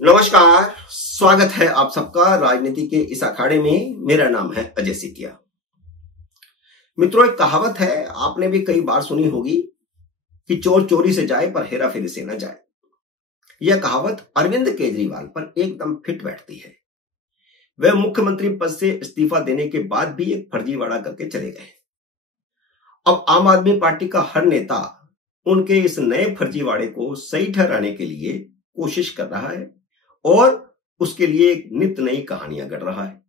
नमस्कार, स्वागत है आप सबका राजनीति के इस अखाड़े में। मेरा नाम है अजय सिकिया। मित्रों, एक कहावत है, आपने भी कई बार सुनी होगी कि चोर चोरी से जाए पर हेरा फेरी से न जाए। यह कहावत अरविंद केजरीवाल पर एकदम फिट बैठती है। वह मुख्यमंत्री पद से इस्तीफा देने के बाद भी एक फर्जीवाड़ा करके चले गए। अब आम आदमी पार्टी का हर नेता उनके इस नए फर्जीवाड़े को सही ठहराने के लिए कोशिश कर रहा है और उसके लिए नित्य नई कहानियां गढ़ रहा है।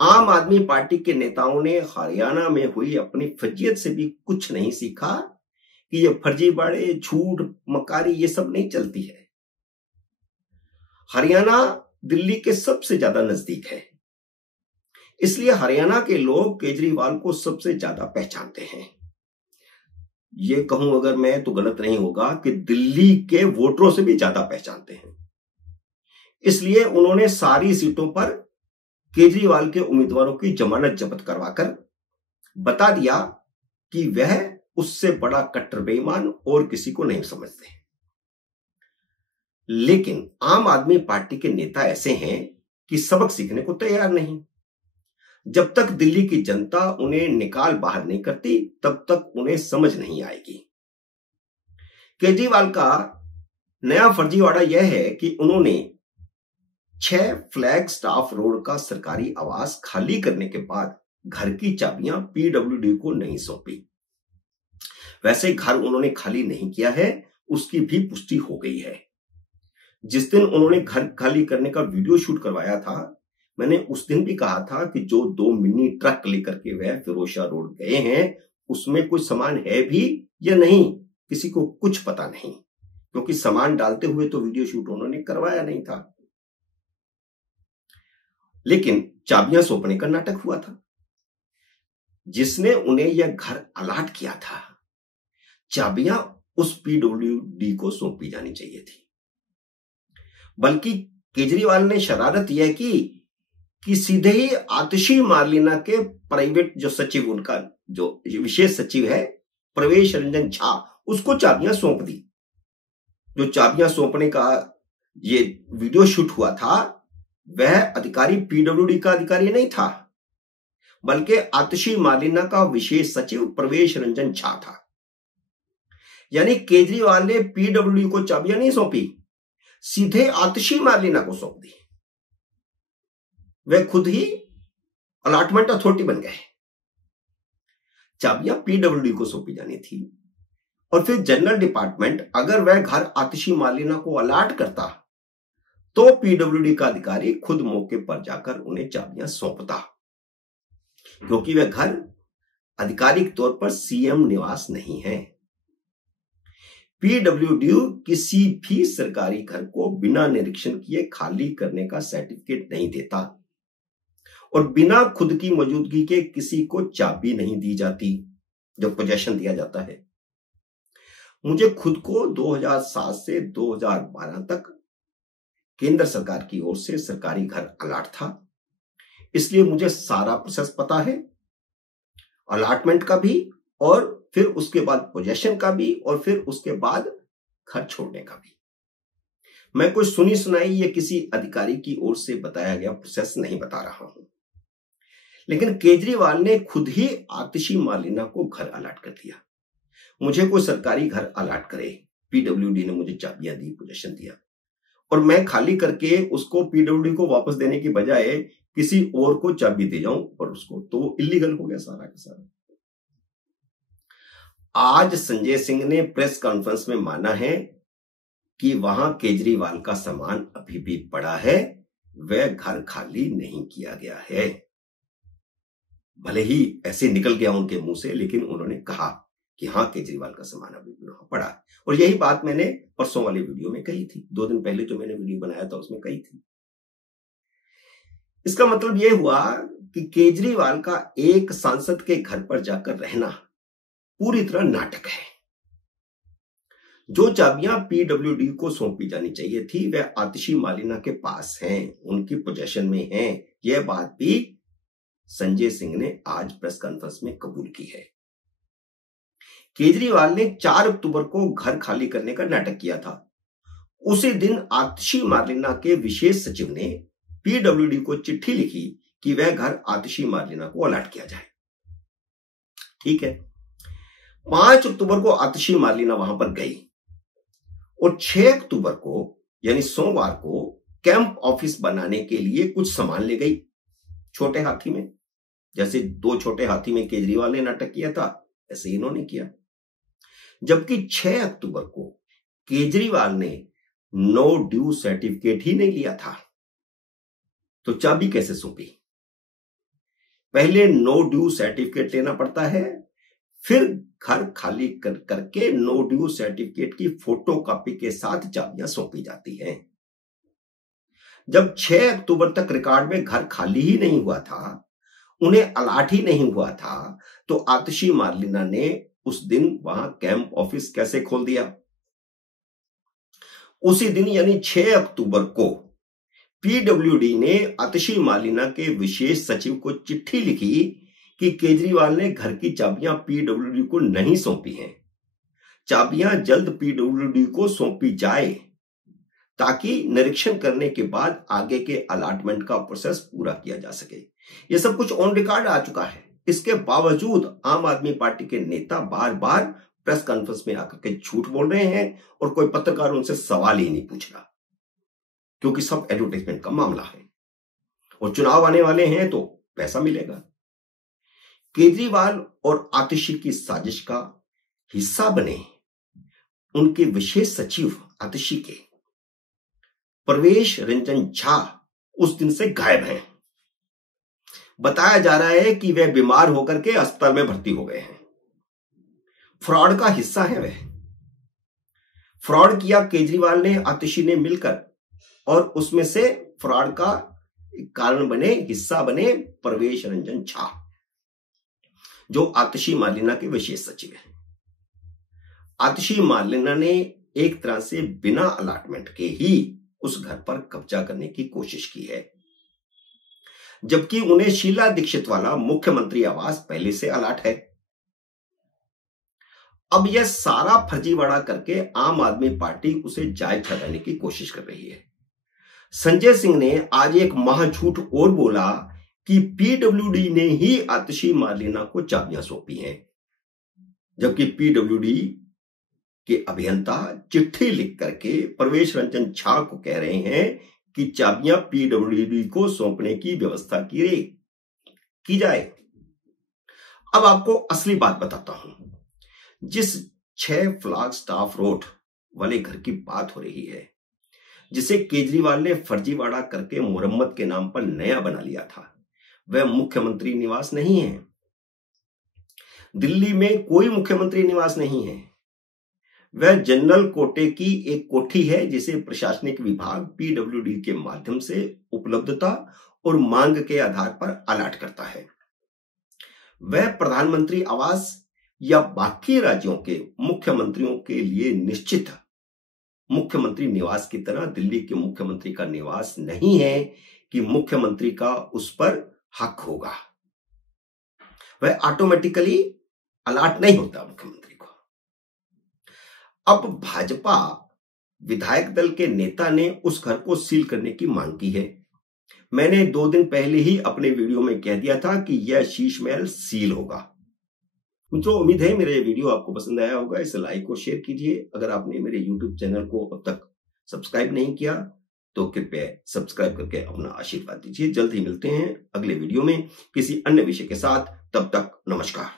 आम आदमी पार्टी के नेताओं ने हरियाणा में हुई अपनी फजीयत से भी कुछ नहीं सीखा कि ये फर्जीवाड़े, झूठ, मकारी ये सब नहीं चलती है। हरियाणा दिल्ली के सबसे ज्यादा नजदीक है, इसलिए हरियाणा के लोग केजरीवाल को सबसे ज्यादा पहचानते हैं। ये कहूं अगर मैं तो गलत नहीं होगा कि दिल्ली के वोटरों से भी ज्यादा पहचानते हैं। इसलिए उन्होंने सारी सीटों पर केजरीवाल के उम्मीदवारों की जमानत जब्त करवाकर बता दिया कि वह उससे बड़ा कट्टर बेईमान और किसी को नहीं समझते। लेकिन आम आदमी पार्टी के नेता ऐसे हैं कि सबक सीखने को तैयार नहीं। जब तक दिल्ली की जनता उन्हें निकाल बाहर नहीं करती, तब तक उन्हें समझ नहीं आएगी। केजरीवाल का नया फर्जीवाड़ा यह है कि उन्होंने 6 फ्लैग स्टाफ रोड का सरकारी आवास खाली करने के बाद घर की चाबियां पीडब्ल्यूडी को नहीं सौंपी। वैसे घर उन्होंने खाली नहीं किया है, उसकी भी पुष्टि हो गई है। जिस दिन उन्होंने घर खाली करने का वीडियो शूट करवाया था, मैंने उस दिन भी कहा था कि जो 2 मिनी ट्रक लेकर के वह फिरोजशाह रोड गए हैं, उसमें कोई सामान है भी या नहीं, किसी को कुछ पता नहीं, क्योंकि सामान डालते हुए तो वीडियो शूट उन्होंने करवाया नहीं था। लेकिन चाबियां सौंपने का नाटक हुआ था। जिसने उन्हें यह घर अलाट किया था, चाबियां उस पीडब्ल्यूडी को सौंपी जानी चाहिए थी। बल्कि केजरीवाल ने शरारत यह की कि सीधे ही आतिशी मार्लेना के प्राइवेट जो सचिव, उनका जो विशेष सचिव है प्रवेश रंजन झा, उसको चाबियां सौंप दी। जो चाबियां सौंपने का ये वीडियो शूट हुआ था, वह अधिकारी पीडब्ल्यूडी का अधिकारी नहीं था, बल्कि आतिशी मार्लेना का विशेष सचिव प्रवेश रंजन झा था। यानी केजरीवाल ने पीडब्ल्यूडी को चाबियां नहीं सौंपी, सीधे आतिशी मार्लेना को सौंप दी। वह खुद ही अलॉटमेंट अथॉरिटी बन गए। चाबियां पीडब्ल्यूडी को सौंपी जानी थी और फिर जनरल डिपार्टमेंट अगर वह घर आतिशी मार्लेना को अलॉट करता तो पीडब्ल्यूडी का अधिकारी खुद मौके पर जाकर उन्हें चाबियां सौंपता, क्योंकि वह घर आधिकारिक तौर पर सीएम निवास नहीं है। पीडब्ल्यूडी किसी भी सरकारी घर को बिना निरीक्षण किए खाली करने का सर्टिफिकेट नहीं देता और बिना खुद की मौजूदगी के किसी को चाबी नहीं दी जाती जब पोजेशन दिया जाता है। मुझे खुद को 2007 से 2012 तक केंद्र सरकार की ओर से सरकारी घर अलाट था, इसलिए मुझे सारा प्रोसेस पता है, अलाटमेंट का भी और फिर उसके बाद पोजेशन का भी और फिर उसके बाद घर छोड़ने का भी। मैं कोई सुनी सुनाई या किसी अधिकारी की ओर से बताया गया प्रोसेस नहीं बता रहा हूं। लेकिन केजरीवाल ने खुद ही आतिशी मार्लेना को घर अलाट कर दिया। मुझे कोई सरकारी घर अलाट करे, पीडब्ल्यूडी ने मुझे चाबियां दी, पोजेशन दिया, और मैं खाली करके उसको पीडब्ल्यूडी को वापस देने की बजाय किसी और को चाबी दे जाऊं और उसको, तो इलीगल हो गया सारा का सारा। आज संजय सिंह ने प्रेस कॉन्फ्रेंस में माना है कि वहां केजरीवाल का सामान अभी भी पड़ा है, वह घर खाली नहीं किया गया है। भले ही ऐसे निकल गया उनके मुंह से, लेकिन उन्होंने कहा कि हाँ, केजरीवाल का सामान अभी भी वहां पड़ा है। और यही बात मैंने परसों वाले वीडियो में कही थी, 2 दिन पहले जो मैंने वीडियो बनाया था उसमें कही थी। इसका मतलब यह हुआ कि केजरीवाल का एक सांसद के घर पर जाकर रहना पूरी तरह नाटक है। जो चाबियां पीडब्ल्यूडी को सौंपी जानी चाहिए थी, वह आतिशी मार्लेना के पास हैं, उनकी पोजेशन में हैं। यह बात भी संजय सिंह ने आज प्रेस कॉन्फ्रेंस में कबूल की है। केजरीवाल ने 4 अक्टूबर को घर खाली करने का नाटक किया था उसी दिन आतिशी मार्लिना के विशेष सचिव ने पीडब्ल्यूडी को चिट्ठी लिखी कि वह घर आतिशी मार्लिना को अलॉट किया जाए। ठीक है, 5 अक्टूबर को आतिशी मार्लिना वहां पर गई और 6 अक्टूबर को यानी सोमवार को कैंप ऑफिस बनाने के लिए कुछ सामान ले गई छोटे हाथी में। जैसे 2 छोटे हाथी में केजरीवाल ने नाटक किया था, ऐसे इन्होंने किया। जबकि 6 अक्टूबर को केजरीवाल ने नो ड्यू सर्टिफिकेट ही नहीं लिया था, तो चाबी कैसे सौंपी? पहले नो ड्यू सर्टिफिकेट लेना पड़ता है, फिर घर खाली करके नो ड्यू सर्टिफिकेट की फोटो कॉपी के साथ चाबियां सौंपी जाती हैं। जब 6 अक्टूबर तक रिकॉर्ड में घर खाली ही नहीं हुआ था, उन्हें अलॉट ही नहीं हुआ था, तो आतिशी मार्लिना ने उस दिन वहां कैंप ऑफिस कैसे खोल दिया? उसी दिन यानी 6 अक्टूबर को पीडब्ल्यूडी ने आतिशी मार्लिना के विशेष सचिव को चिट्ठी लिखी कि केजरीवाल ने घर की चाबियां पीडब्ल्यूडी को नहीं सौंपी हैं। चाबियां जल्द पीडब्ल्यूडी को सौंपी जाए ताकि निरीक्षण करने के बाद आगे के अलॉटमेंट का प्रोसेस पूरा किया जा सके। यह सब कुछ ऑन रिकॉर्ड आ चुका है। इसके बावजूद आम आदमी पार्टी के नेता बार बार प्रेस कॉन्फ्रेंस में आकर के झूठ बोल रहे हैं और कोई पत्रकार उनसे सवाल ही नहीं पूछ रहा, क्योंकि सब एडवर्टाइजमेंट का मामला है और चुनाव आने वाले हैं तो पैसा मिलेगा। केजरीवाल और आतिशी की साजिश का हिस्सा बने उनके विशेष सचिव आतिशी के प्रवेश रंजन झा उस दिन से गायब हैं। बताया जा रहा है कि वे बीमार होकर के अस्पताल में भर्ती हो गए हैं। फ्रॉड का हिस्सा है वह। फ्रॉड किया केजरीवाल ने, आतिशी ने मिलकर, और उसमें से फ्रॉड का कारण बने, हिस्सा बने प्रवेश रंजन झा, जो आतिशी मार्लिना के विशेष सचिव हैं। आतिशी मार्लिना ने एक तरह से बिना अलॉटमेंट के ही उस घर पर कब्जा करने की कोशिश की है, जबकि उन्हें शीला दीक्षित वाला मुख्यमंत्री आवास पहले से अलॉट है। अब यह सारा फर्जीवाड़ा करके आम आदमी पार्टी उसे जायज ठहराने की कोशिश कर रही है। संजय सिंह ने आज एक महाझूठ और बोला कि पीडब्ल्यूडी ने ही आतिशी मार्लिना को चाबियां सौंपी हैं, जबकि पीडब्ल्यूडी के अभियंता चिट्ठी लिख करके प्रवेश रंजन झा को कह रहे हैं कि चाबियां पीडब्ल्यूडी को सौंपने की व्यवस्था की जाए। अब आपको असली बात बताता हूं। जिस 6 फ्लैगस्टाफ रोड वाले घर की बात हो रही है, जिसे केजरीवाल ने फर्जीवाड़ा करके मुरम्मत के नाम पर नया बना लिया था, वह मुख्यमंत्री निवास नहीं है। दिल्ली में कोई मुख्यमंत्री निवास नहीं है। वह जनरल कोटे की एक कोठी है जिसे प्रशासनिक विभाग पीडब्ल्यूडी के माध्यम से उपलब्धता और मांग के आधार पर अलॉट करता है। वह प्रधानमंत्री आवास या बाकी राज्यों के मुख्यमंत्रियों के लिए निश्चित मुख्यमंत्री निवास की तरह दिल्ली के मुख्यमंत्री का निवास नहीं है कि मुख्यमंत्री का उस पर हक होगा। वह ऑटोमेटिकली अलॉट नहीं होता मुख्यमंत्री को। अब भाजपा विधायक दल के नेता ने उस घर को सील करने की मांग की है। मैंने 2 दिन पहले ही अपने वीडियो में कह दिया था कि यह शीश महल सील होगा। मित्रों, उम्मीद है मेरा ये वीडियो आपको पसंद आया होगा। इसे लाइक और शेयर कीजिए। अगर आपने मेरे YouTube चैनल को अब तक सब्सक्राइब नहीं किया तो कृपया सब्सक्राइब करके अपना आशीर्वाद दीजिए। जल्द ही मिलते हैं अगले वीडियो में किसी अन्य विषय के साथ। तब तक नमस्कार।